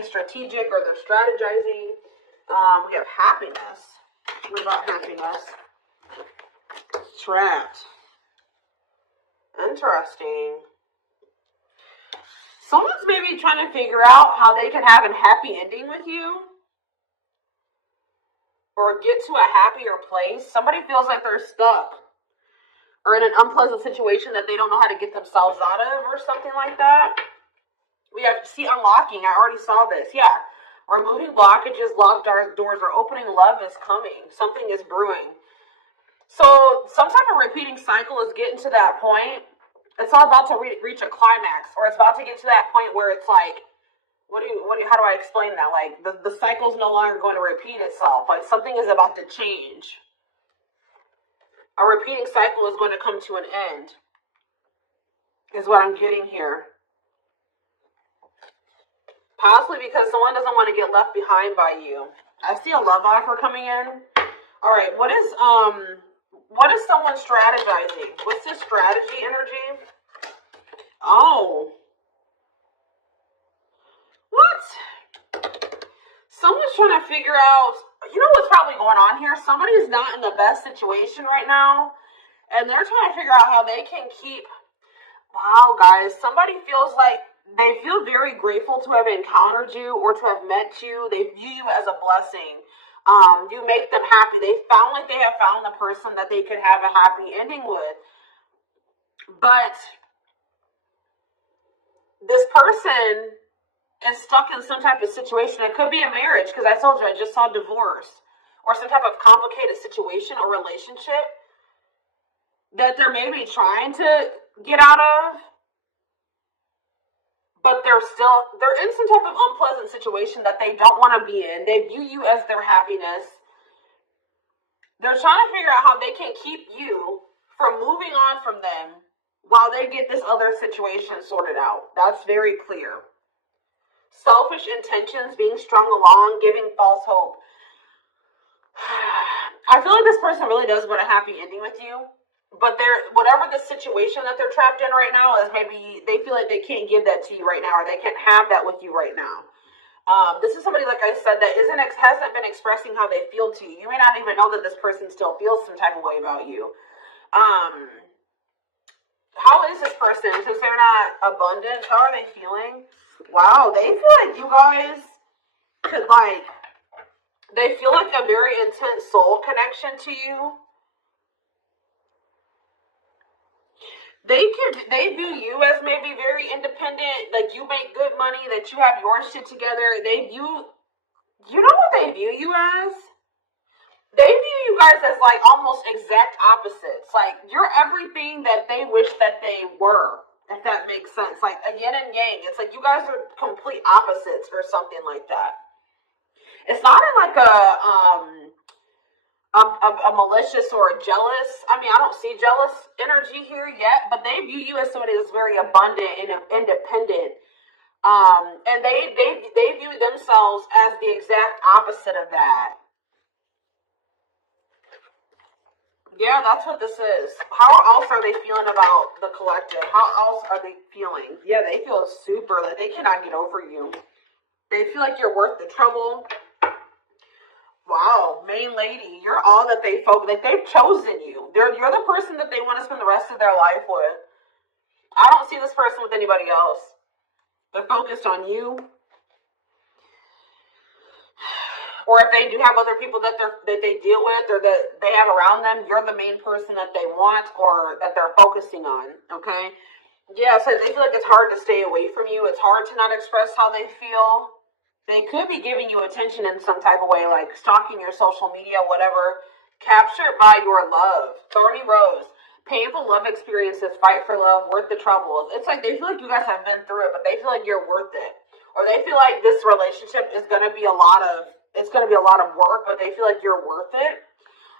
being strategic or they're strategizing. We have happiness. What about happiness? Trapped. Interesting. Someone's maybe trying to figure out how they can have a happy ending with you. Or get to a happier place. Somebody feels like they're stuck. Or in an unpleasant situation that they don't know how to get themselves out of. Or something like that. We have, see, unlocking. I already saw this. Yeah. Removing blockages, locked doors, or opening. Love is coming. Something is brewing. So some type of repeating cycle is getting to that point. It's all about to reach a climax, or it's about to get to that point where it's like, how do I explain that? Like the cycle is no longer going to repeat itself. Like something is about to change. A repeating cycle is going to come to an end, is what I'm getting here. Possibly because someone doesn't want to get left behind by you. I see a love offer coming in. All right, what is someone strategizing? What's this strategy energy? Oh. What? Someone's trying to figure out, you know what's probably going on here? Somebody's not in the best situation right now, and they're trying to figure out how they can keep, wow, guys, somebody feels like they feel very grateful to have encountered you or to have met you. They view you as a blessing. You make them happy. They found like they have found the person that they could have a happy ending with. But this person is stuck in some type of situation. It could be a marriage, because I told you I just saw divorce, or some type of complicated situation or relationship that they're maybe trying to get out of, but they're in some type of unpleasant situation that they don't want to be in. They view you as their happiness. They're trying to figure out how they can keep you from moving on from them while they get this other situation sorted out. That's very clear. Selfish intentions being strung along, giving false hope. I feel like this person really does want a happy ending with you, but whatever the situation that they're trapped in right now is, maybe they feel like they can't give that to you right now, or they can't have that with you right now. This is somebody, like I said, that hasn't been expressing how they feel to you. You may not even know that this person still feels some type of way about you. How is this person? Since they're not abundant, how are they feeling? Wow, they feel like you guys could, like, they feel like a very intense soul connection to you. They view you as maybe very independent, like you make good money, that you have your shit together. You know what they view you as? They view you guys as like almost exact opposites. Like you're everything that they wish that they were, if that makes sense. Like a yin and yang. It's like you guys are complete opposites or something like that. It's not in like a malicious or a jealous. I mean, I don't see jealous energy here yet, but they view you as somebody that's very abundant and independent. And they view themselves as the exact opposite of that. Yeah, that's what this is. How else are they feeling about the collective? How else are they feeling? Yeah, they feel super, like they cannot get over you. They feel like you're worth the trouble. Wow, main lady, you're all that they like they've chosen you. You're the person that they want to spend the rest of their life with. I don't see this person with anybody else. They're focused on you. Or if they do have other people that they deal with or that they have around them, you're the main person that they want or that they're focusing on, okay? Yeah, so they feel like it's hard to stay away from you. It's hard to not express how they feel. They could be giving you attention in some type of way, like stalking your social media, whatever. Captured by your love. Thorny rose. Painful love experiences, fight for love, worth the trouble. It's like they feel like you guys have been through it, but they feel like you're worth it. Or they feel like this relationship is going to be a lot of work, but they feel like you're worth it.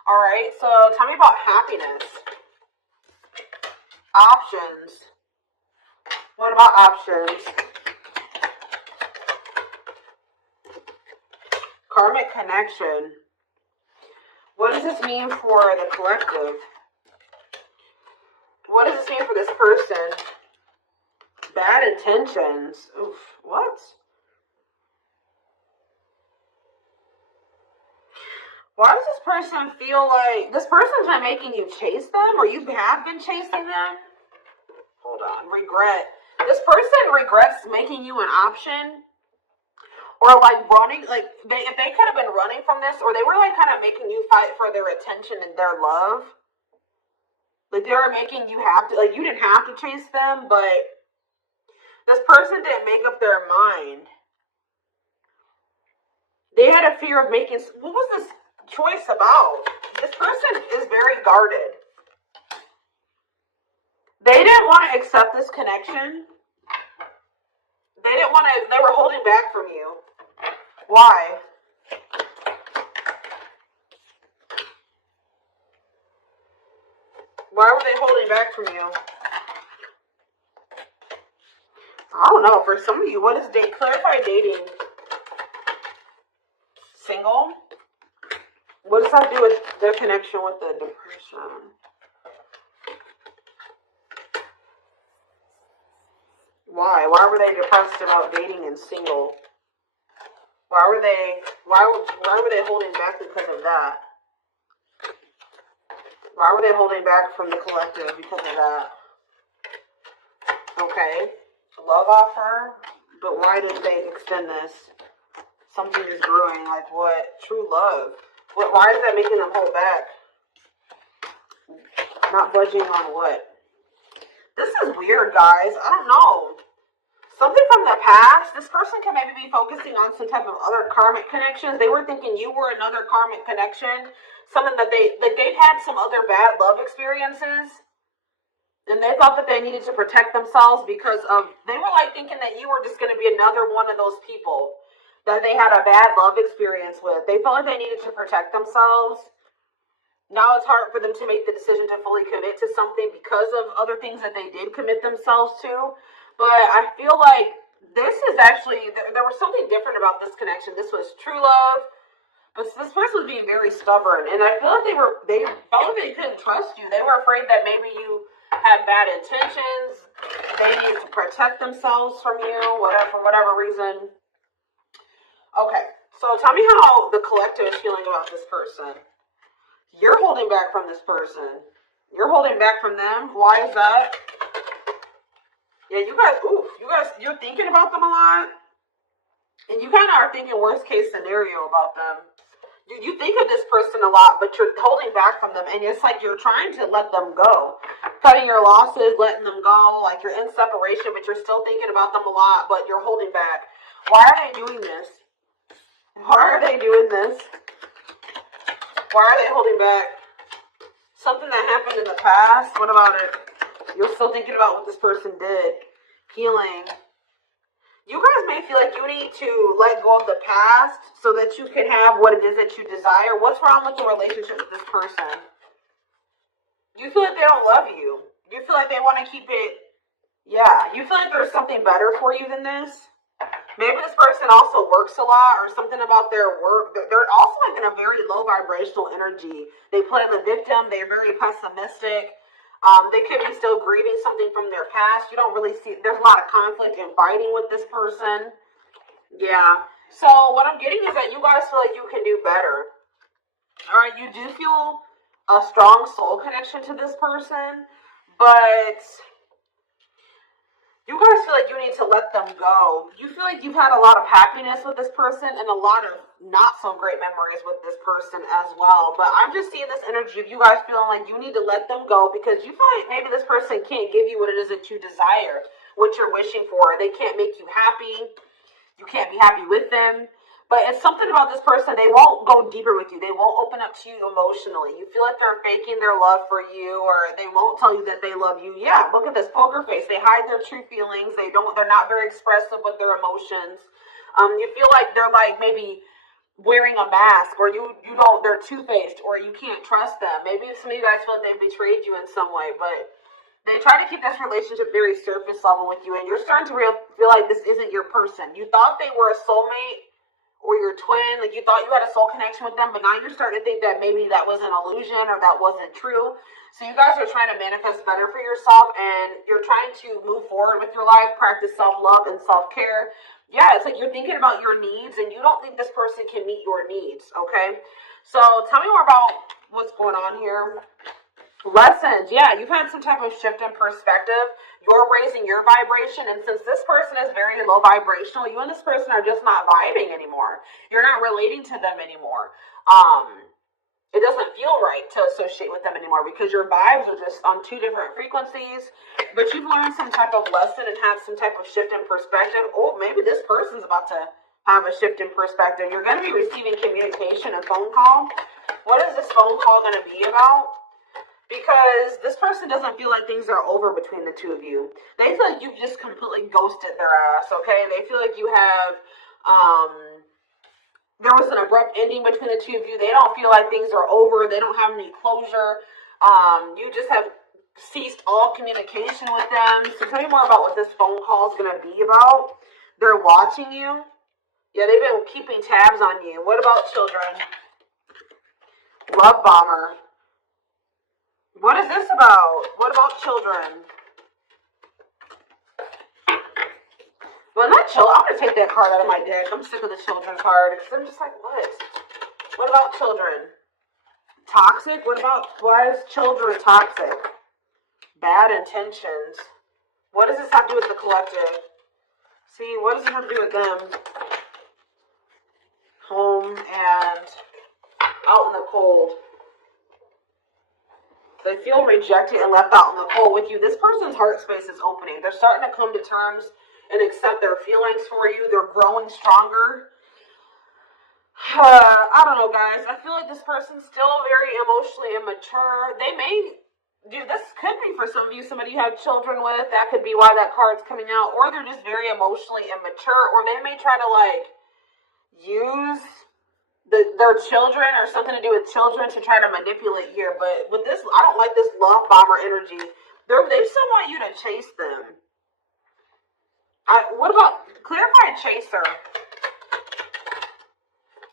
All right, so tell me about happiness. Options. What about options? Karmic connection. What does this mean for the collective? What does this mean for this person? Bad intentions. Oof, what? Why does this person feel like this person's been making you chase them, or you have been chasing them? Hold on. Regret. This person regrets making you an option, or like running. Like if they could have been running from this, or they were like kind of making you fight for their attention and their love. Like they were making you have to. Like you didn't have to chase them, but this person didn't make up their mind. They had a fear of making. What was this choice about? This person is very guarded. They didn't want to accept this connection. They didn't want to. They were holding back from you. Why? Why were they holding back from you? I don't know. For some of you, what is date? Clarify dating. Single? What does that do with their connection with the depression? Why? Why were they depressed about dating and single? Why were they holding back because of that? Why were they holding back from the collective because of that? Okay. Love offer, but why did they extend this? Something is brewing, like what? True love. Why is that making them hold back? Not budging on what? This is weird, guys. I don't know. Something from the past. This person can maybe be focusing on some type of other karmic connections. They were thinking you were another karmic connection. Something that they've had some other bad love experiences. And they thought that they needed to protect themselves because they were like thinking that you were just going to be another one of those people that they had a bad love experience with. They felt like they needed to protect themselves. Now it's hard for them to make the decision to fully commit to something because of other things that they did commit themselves to. But I feel like this is actually, there was something different about this connection. This was true love. But this person was being very stubborn. And I feel like they felt like they couldn't trust you. They were afraid that maybe you had bad intentions. They needed to protect themselves from you, for whatever reason. Okay, so tell me how the collective is feeling about this person. You're holding back from this person. You're holding back from them. Why is that? Yeah, you're thinking about them a lot. And you kind of are thinking worst case scenario about them. You think of this person a lot, but you're holding back from them. And it's like you're trying to let them go. Cutting your losses, letting them go. Like you're in separation, but you're still thinking about them a lot, but you're holding back. Why are they doing this? Why are they doing this? Why are they holding back? Something that happened in the past? What about it? You're still thinking about what this person did. Healing. You guys may feel like you need to let go of the past so that you can have what it is that you desire. What's wrong with the relationship with this person? You feel like they don't love you. You feel like they want to keep it. Yeah. You feel like there's something better for you than this. Maybe this person also works a lot or something about their work. They're also like in a very low vibrational energy. They play the victim. They're very pessimistic. They could be still grieving something from their past. You don't really see, there's a lot of conflict and fighting with this person. Yeah. So what I'm getting is that you guys feel like you can do better. All right. You do feel a strong soul connection to this person, but you guys feel like you need to let them go. You feel like you've had a lot of happiness with this person and a lot of not so great memories with this person as well. But I'm just seeing this energy of you guys feeling like you need to let them go because you feel like maybe this person can't give you what it is that you desire, what you're wishing for. They can't make you happy. You can't be happy with them. But it's something about this person, they won't go deeper with you. They won't open up to you emotionally. You feel like they're faking their love for you, or they won't tell you that they love you. Yeah, look at this poker face. They hide their true feelings. They're not very expressive with their emotions. You feel like they're like maybe wearing a mask, or they're two-faced, or you can't trust them. Maybe some of you guys feel like they betrayed you in some way, but they try to keep this relationship very surface level with you, and you're starting to feel like this isn't your person. You thought they were a soulmate, or your twin, like you thought you had a soul connection with them, but now you're starting to think that maybe that was an illusion or that wasn't true. So you guys are trying to manifest better for yourself, and you're trying to move forward with your life, practice self-love and self-care. Yeah, it's like you're thinking about your needs and you don't think this person can meet your needs, okay? So tell me more about what's going on here. Lessons. Yeah, you've had some type of shift in perspective. You're raising your vibration, and since this person is very low vibrational, you and this person are just not vibing anymore. You're not relating to them anymore. It doesn't feel right to associate with them anymore because your vibes are just on two different frequencies. But you've learned some type of lesson and had some type of shift in perspective. Oh, maybe this person's about to have a shift in perspective. You're going to be receiving communication, a phone call. What is this phone call going to be about? Because this person doesn't feel like things are over between the two of you. They feel like you've just completely ghosted their ass, okay? They feel like you have, there was an abrupt ending between the two of you. They don't feel like things are over. They don't have any closure. You just have ceased all communication with them. So tell me more about what this phone call is going to be about. They're watching you. Yeah, they've been keeping tabs on you. What about children? Love bomber. What is this about? What about children? Well, not children. I'm going to take that card out of my deck. I'm sick of the children card. Because I'm just like, what? What about children? Toxic? Why is children toxic? Bad intentions. What does this have to do with the collective? See, what does it have to do with them? Home and out in the cold. They feel rejected and left out in the cold with you. This person's heart space is opening. They're starting to come to terms and accept their feelings for you. They're growing stronger. I don't know, guys. I feel like this person's still very emotionally immature. This could be for some of you, somebody you have children with. That could be why that card's coming out. Or they're just very emotionally immature. Or they may try to, use their children or something to do with children to try to manipulate here. But with this, I don't like this love bomber energy. They still want you to chase them. What about clarified chaser?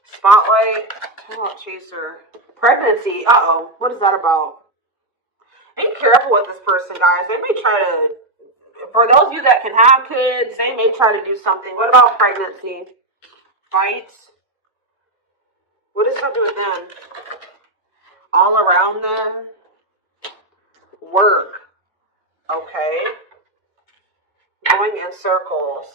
Spotlight. What about chaser? Pregnancy. Uh-oh. What is that about? Be careful with this person, guys. They may try to, for those of you that can have kids, they may try to do something. What about pregnancy? Fights. What does that do with them? All around them. Work. Okay. Going in circles.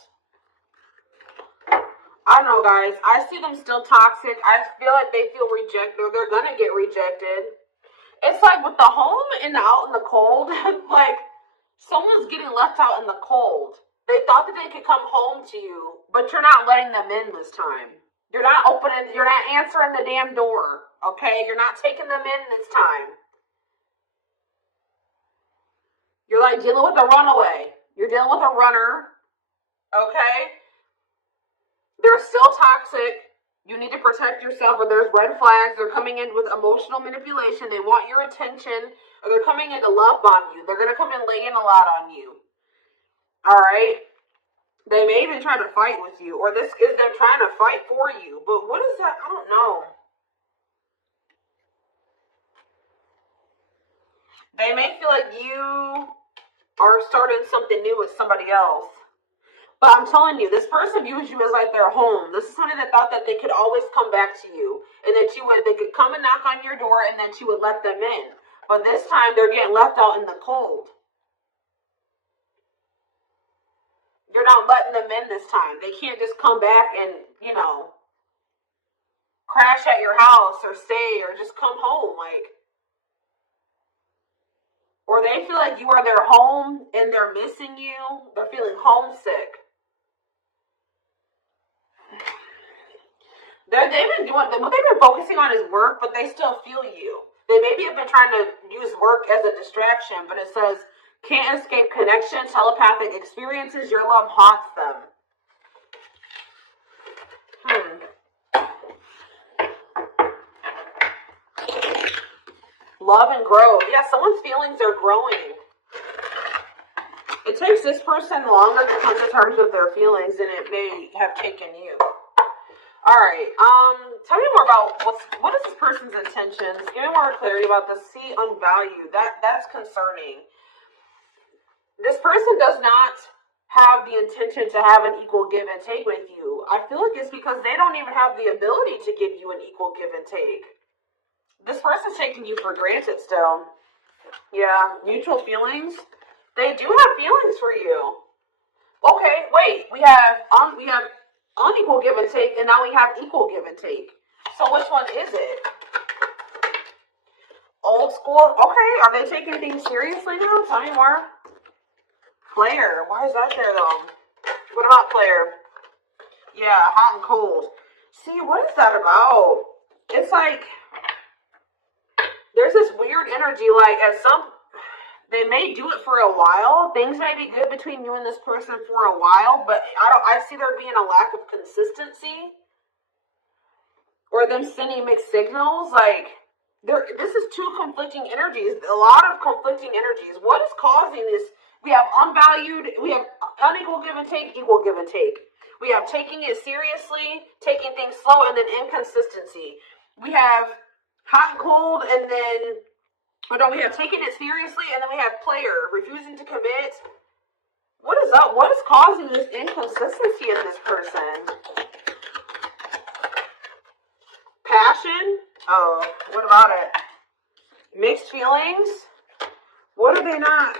I don't know, guys. I see them still toxic. I feel like they feel rejected. They're going to get rejected. It's like with the home and out in the cold, like someone's getting left out in the cold. They thought that they could come home to you, but you're not letting them in this time. You're not answering the damn door, okay? You're not taking them in this time. You're like dealing with a runaway. You're dealing with a runner, okay? They're still toxic. You need to protect yourself, or there's red flags. They're coming in with emotional manipulation. They want your attention, or they're coming in to love bomb you. They're going to come in laying a lot on you, all right? They may even try to fight with you, or this is them trying to fight for you. But what is that? I don't know. They may feel like you are starting something new with somebody else. But I'm telling you, this person views you as like their home. This is somebody that thought that they could always come back to you, and that they could come and knock on your door, and that you would let them in. But this time, they're getting left out in the cold. You're not letting them in this time. They can't just come back and, crash at your house or stay or just come home. Or they feel like you are their home and they're missing you. They're feeling homesick. What they've been focusing on is work, but they still feel you. They maybe have been trying to use work as a distraction, but it says, can't escape connection, telepathic experiences, your love haunts them. Love and growth. Yeah, someone's feelings are growing. It takes this person longer to come to terms with their feelings than it may have taken you. Alright, tell me more about what is this person's intentions? Give me more clarity about the see unvalued. That's concerning. This person does not have the intention to have an equal give and take with you. I feel like it's because they don't even have the ability to give you an equal give and take. This person's taking you for granted still. Yeah, mutual feelings. They do have feelings for you. Okay, wait. We have unequal give and take, and now we have equal give and take. So which one is it? Old school. Okay, are they taking things seriously now? Tell me more. Player. Why is that there though? What about player? Yeah, hot and cold. See, what is that about? It's like there's this weird energy. Like they may do it for a while. Things may be good between you and this person for a while, but I see there being a lack of consistency, or them sending mixed signals. Like this is two conflicting energies. A lot of conflicting energies. What is causing this? We have unequal give and take, equal give and take. We have taking it seriously, taking things slow, and then inconsistency. We have hot and cold, and then we have taking it seriously, and then we have player, refusing to commit. What is up? What is causing this inconsistency in this person? Passion? Oh, what about it? Mixed feelings? What are they not?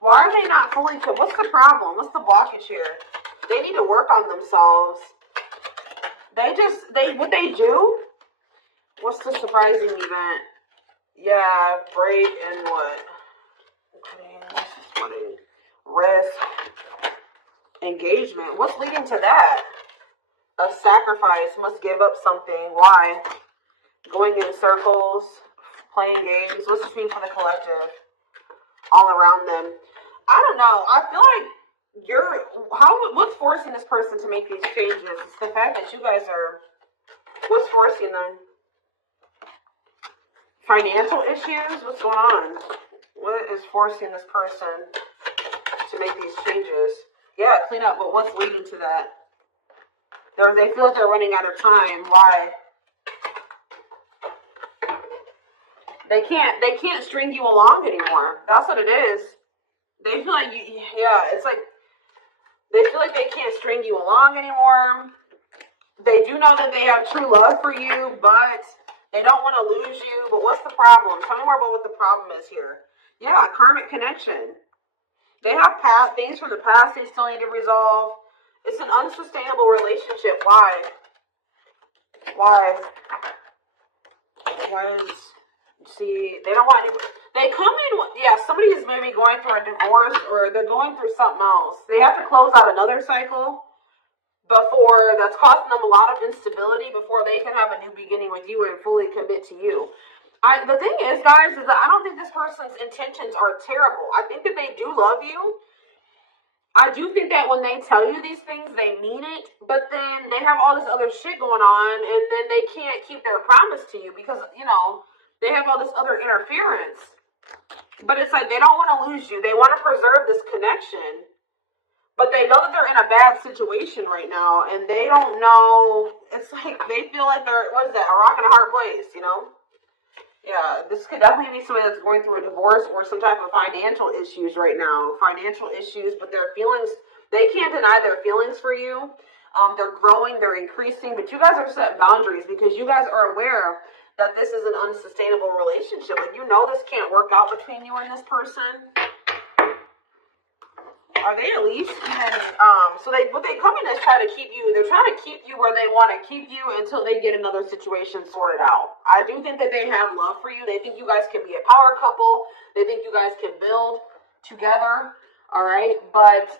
Why are they not fully? What's the problem? What's the blockage here? They need to work on themselves. What they do? What's the surprising event? Yeah, break and what? Wedding, risk, engagement. What's leading to that? A sacrifice, must give up something. Why? Going in circles, playing games. What's this mean for the collective? All around them. I don't know. I feel like what's forcing this person to make these changes? It's the fact that you guys are, what's forcing them? Financial issues? What's going on? What is forcing this person to make these changes? Yeah, clean up, but what's leading to that? They feel like they're running out of time. Why? They can't string you along anymore. That's what it is. They feel like it's like they feel like they can't string you along anymore. They do know that they have true love for you, but they don't want to lose you. But what's the problem? Tell me more about what the problem is here. Yeah, karmic connection. They have things from the past they still need to resolve. It's an unsustainable relationship. Why? See, they don't want anybody. They come in, somebody is maybe going through a divorce, or they're going through something else. They have to close out another cycle before that's causing them a lot of instability before they can have a new beginning with you and fully commit to you. The thing is, guys, is that I don't think this person's intentions are terrible. I think that they do love you. I do think that when they tell you these things, they mean it, but then they have all this other shit going on, and then they can't keep their promise to you because, they have all this other interference. But it's like they don't want to lose you. They want to preserve this connection. But they know that they're in a bad situation right now, and they don't know. It's like they feel like they're, a rock and a hard place, Yeah, this could definitely be somebody that's going through a divorce or some type of financial issues right now. Financial issues, but their feelings, they can't deny their feelings for you. They're growing, they're increasing, but you guys are setting boundaries because you guys are aware that this is an unsustainable relationship. Like, this can't work out between you and this person. Are they at least even, what they come in is try to keep you, they're trying to keep you where they want to keep you until they get another situation sorted out. I do think that they have love for you. They think you guys can be a power couple. They think you guys can build together. All right. But,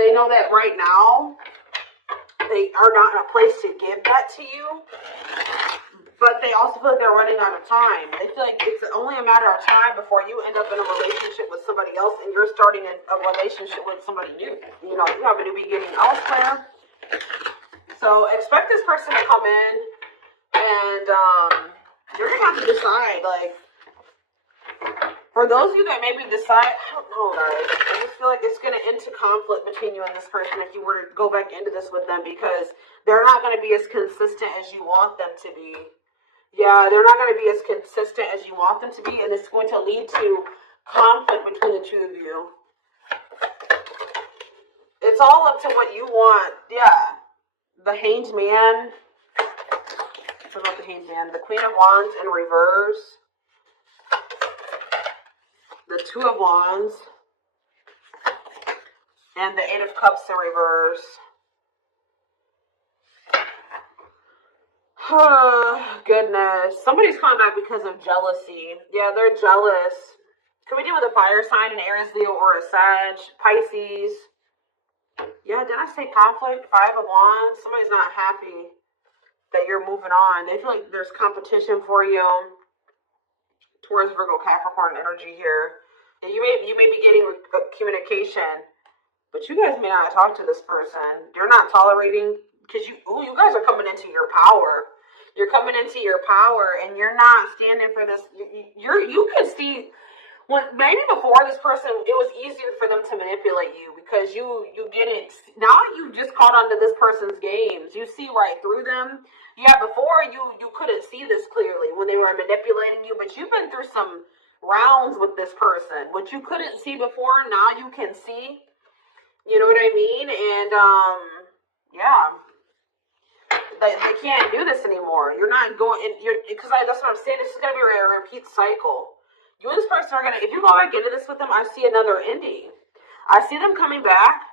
they know that right now they are not in a place to give that to you. But they also feel like they're running out of time. They feel like it's only a matter of time before you end up in a relationship with somebody else and you're starting a relationship with somebody new. You have a new beginning elsewhere. So expect this person to come in and you're going to have to decide. Like, for those of you that maybe decide, I don't know, guys. I just feel like it's going to end to conflict between you and this person if you were to go back into this with them because they're not going to be as consistent as you want them to be. Yeah, they're not going to be as consistent as you want them to be, and it's going to lead to conflict between the two of you. It's all up to what you want. Yeah. The Hanged Man. What about the Hanged Man? The Queen of Wands in reverse. The Two of Wands. And the Eight of Cups in reverse. Goodness. Somebody's coming back because of jealousy. Yeah, they're jealous. Can we do with a fire sign, an Aries, Leo, or a Sag? Pisces. Yeah, did I say conflict? Five of Wands. Somebody's not happy that you're moving on. They feel like there's competition for you. Taurus, Virgo, Capricorn energy here. And you may be getting communication, but you guys may not talk to this person. You're not tolerating, because you guys are coming into your power. You're coming into your power, and you're not standing for this. You can see. Maybe before this person, it was easier for them to manipulate you because you didn't. Now you just caught onto this person's games. You see right through them. Yeah, before you couldn't see this clearly when they were manipulating you, but you've been through some rounds with this person. What you couldn't see before, now you can see. You know what I mean? And yeah, they can't do this anymore. You're not going. Because that's what I'm saying. This is gonna be a repeat cycle. You and this person are going to, if you go back into this with them, I see another ending. I see them coming back,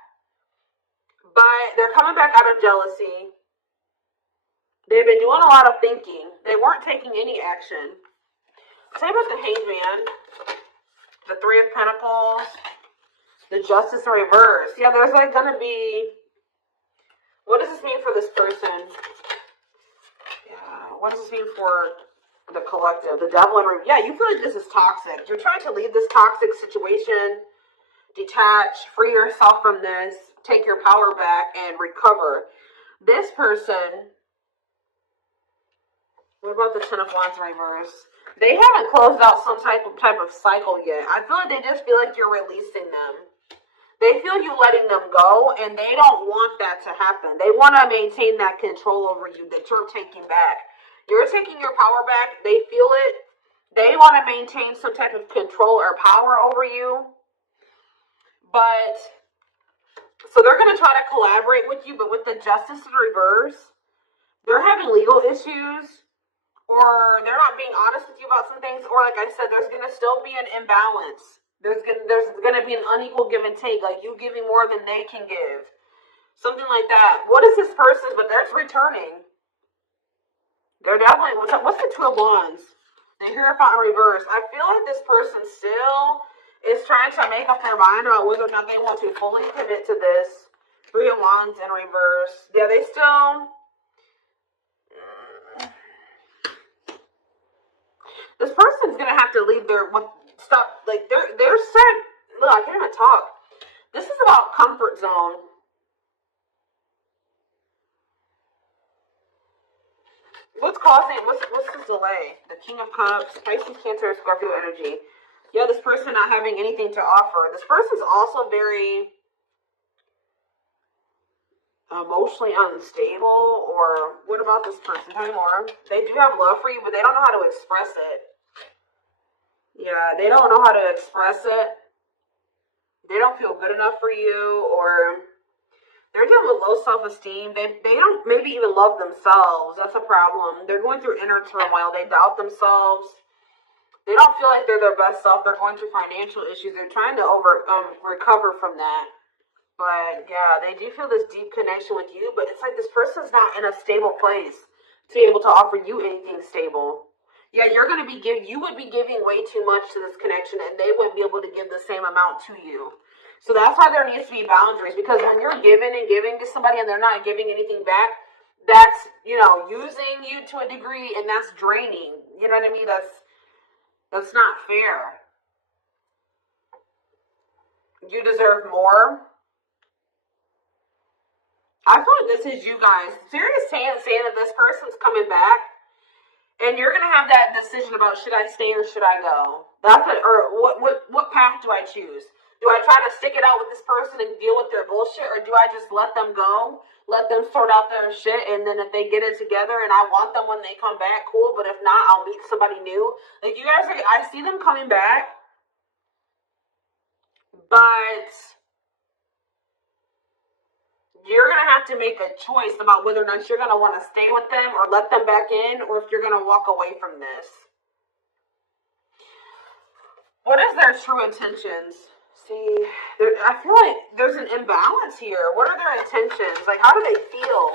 but they're coming back out of jealousy. They've been doing a lot of thinking. They weren't taking any action. Same with the Hanged Man, the Three of Pentacles, the Justice in reverse. Yeah, there's like going to be, what does this mean for this person? Yeah, what does this mean for the collective, the Devil in reverse? Yeah, you feel like this is toxic. You're trying to leave this toxic situation, detach, free yourself from this, take your power back, and recover. This person, what about the Ten of Wands in reverse? They haven't closed out some type of cycle yet. I feel like they just feel like you're releasing them. They feel you letting them go, and they don't want that to happen. They want to maintain that control over you that you're taking back. You're taking your power back. They feel it. They want to maintain some type of control or power over you. But, so they're going to try to collaborate with you, but with the Justice in reverse, they're having legal issues, or they're not being honest with you about some things, or like I said, there's going to still be an imbalance. There's going to be an unequal give and take, like you giving more than they can give. Something like that. What is this person's, but they're returning. They're definitely, what's the Two of Wands? The Hierophant in reverse. I feel like this person still is trying to make up their mind about whether or not they want to fully commit to this. Three of Wands in reverse. Yeah, they still, this person's going to have to leave their, stop, like, they're set, look, I can't even talk. This is about comfort zone. What's this delay? The King of Cups, Pisces, Cancer, Scorpio energy. Yeah, this person not having anything to offer. This person's also very emotionally unstable. Or what about this person? Tell me more. They do have love for you, but they don't know how to express it. Yeah, they don't know how to express it. They don't feel good enough for you, or they're dealing with low self-esteem. They don't maybe even love themselves. That's a problem. They're going through inner turmoil. They doubt themselves. They don't feel like they're their best self. They're going through financial issues. They're trying to recover from that. But yeah, they do feel this deep connection with you. But it's like this person's not in a stable place to be able to offer you anything stable. Yeah, you would be giving way too much to this connection, and they wouldn't be able to give the same amount to you. So that's why there needs to be boundaries, because when you're giving and giving to somebody and they're not giving anything back, that's, using you to a degree, and that's draining. You know what I mean? That's not fair. You deserve more. I feel like this is you guys. Serious saying that this person's coming back, and you're gonna have that decision about should I stay or should I go. That's it. Or what path do I choose? Do I try to stick it out with this person and deal with their bullshit, or do I just let them go, let them sort out their shit, and then if they get it together and I want them when they come back, cool, but if not, I'll meet somebody new. Like, you guys are, I see them coming back, but you're going to have to make a choice about whether or not you're going to want to stay with them or let them back in, or if you're going to walk away from this. What is their true intentions? See, I feel like there's an imbalance here. What are their intentions? Like, how do they feel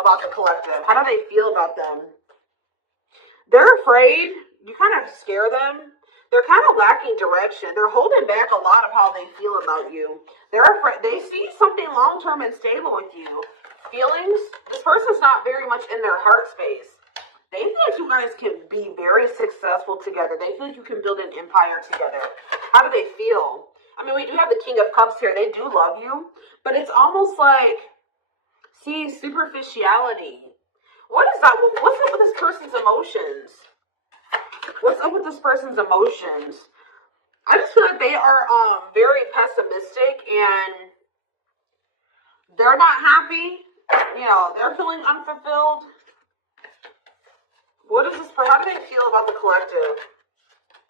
about the collective? How do they feel about them? They're afraid. You kind of scare them. They're kind of lacking direction. They're holding back a lot of how they feel about you. They're afraid. They see something long-term and stable with you. Feelings? This person's not very much in their heart space. They feel like you guys can be very successful together. They feel like you can build an empire together. How do they feel? I mean, we do have the King of Cups here. They do love you. But it's almost like, see, superficiality. What is that? What's up with this person's emotions? What's up with this person's emotions? I just feel like they are very pessimistic and they're not happy. You know, they're feeling unfulfilled. What is this? How do they feel about the collective?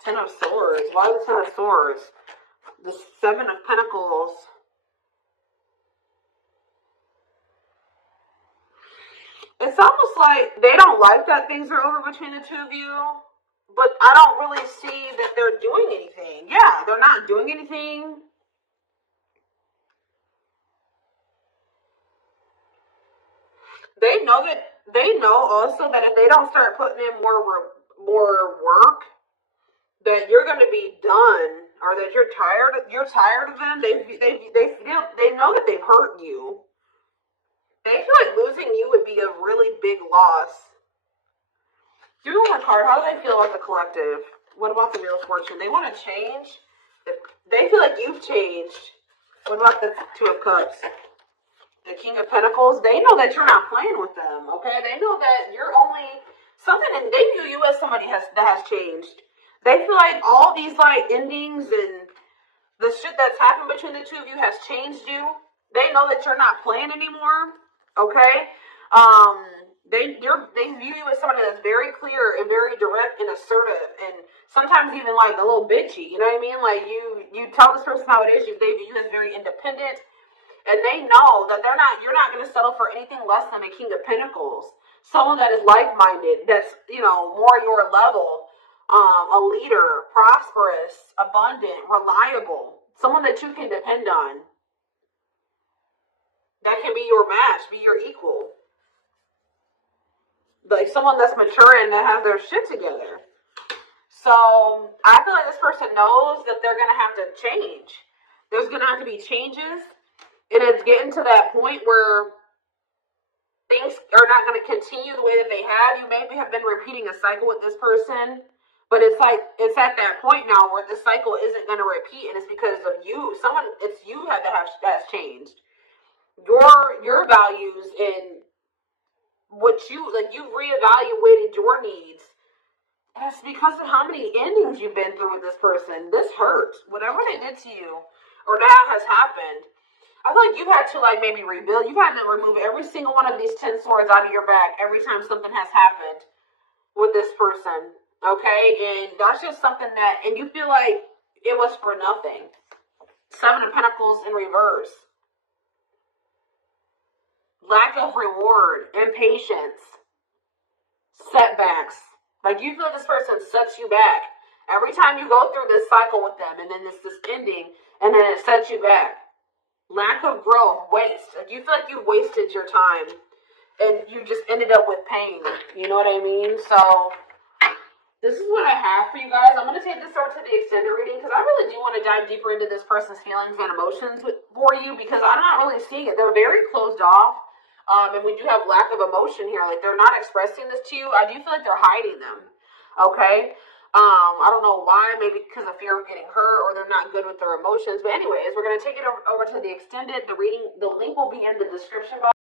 Ten of Swords. Why the Ten of Swords? The Seven of Pentacles. It's almost like they don't like that things are over between the two of you, but I don't really see that they're doing anything. Yeah, they're not doing anything. They know also that if they don't start putting in more work, that you're going to be done, or that you're tired of them. They know that they've hurt you. They feel like losing you would be a really big loss. Give me one more card. How do they feel about the collective? What about the Wheel of Fortune? They want to change. They feel like you've changed. What about the Two of Cups? The King of Pentacles? They know that you're not playing with them, okay? They know that you're only something, and they view you as somebody that has changed. They feel like all these like endings and the shit that's happened between the two of you has changed you. They know that you're not playing anymore, okay? They view you as somebody that's very clear and very direct and assertive, and sometimes even like a little bitchy. You know what I mean? Like you tell this person how it is. They view you as very independent, and they know that you're not going to settle for anything less than a King of Pentacles. Someone that is like-minded, that's, you know, more your level, a leader, prosperous, abundant, reliable, someone that you can depend on. That can be your match, be your equal. Like someone that's mature and that has their shit together. So I feel like this person knows that they're going to have to change. There's going to have to be changes. And it's getting to that point where things are not going to continue the way that they have. You maybe have been repeating a cycle with this person, but it's like it's at that point now where the cycle isn't going to repeat, and it's because of you. It's you that's changed. Your values and what you've reevaluated your needs. And it's because of how many endings you've been through with this person. This hurts. Whatever they did to you or that has happened. I feel like you've had to maybe rebuild. You've had to remove every single one of these 10 swords out of your back every time something has happened with this person. Okay? And that's just something and you feel like it was for nothing. Seven of Pentacles in reverse. Lack of reward, impatience, setbacks. Like you feel this person sets you back. Every time you go through this cycle with them, and then this ending, and then it sets you back. Lack of growth, waste. Like you feel like you wasted your time and you just ended up with pain. You know what I mean? So this is what I have for you guys. I'm going to take this over to the extended reading because I really do want to dive deeper into this person's feelings and emotions for you because I'm not really seeing it. They're very closed off. And we do have lack of emotion here. Like they're not expressing this to you. I do feel like they're hiding them. Okay? I don't know why, maybe because of fear of getting hurt or they're not good with their emotions. But anyways, we're going to take it over to the extended, the reading. The link will be in the description box.